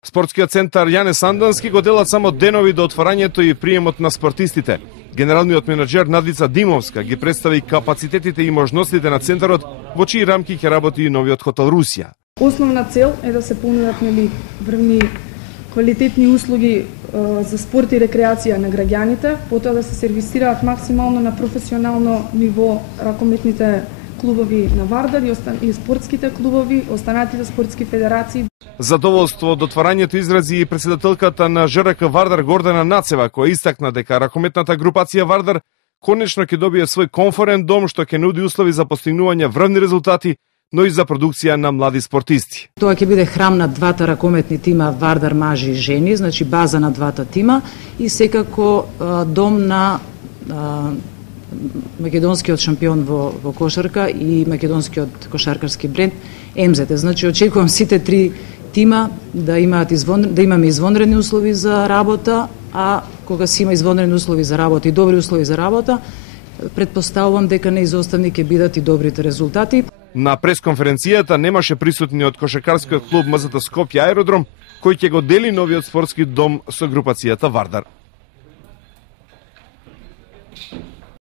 Спортскиот центар Јане Сандански го делат само денови до отворањето и приемот на спортистите. Генералниот менаџер Надвица Димовска ги представи капацитетите и можностите на центарот, во чии рамки ќе работи и новиот хотел Русија. Основна цел е да се понудат врвни квалитетни услуги за спорт и рекреација на граѓаните, потоа да се сервисираат максимално на професионално ниво ракометните клубови на Вардар и спортските клубови, останатите спортски федерации. Задоволство од отворањето изрази и претседателката на ЖРК Вардар Гордана Нацева, која истакна дека ракометната групација Вардар конечно ќе добие свој комфорен дом што ќе нуди услови за постигнување врвни резултати, но и за продукција на млади спортисти. Тоа ќе биде храм на двата ракометни тима Вардар мажи и жени, значи база на двата тима и секако дом на македонскиот шампион во кошарка и македонскиот кошаркарски бренд МЗТ. Значи очекувам сите три тима да имаме извонредни услови за работа, а кога се има извонредни услови за работа и добри услови за работа, претпоставувам дека неизоставни ќе бидат и добрите резултати. На пресконференцијата немаше присутни од кошаркарскиот клуб МЗТ Скопје Аеродром, кој ќе го дели новиот спортски дом со групацијата Вардар.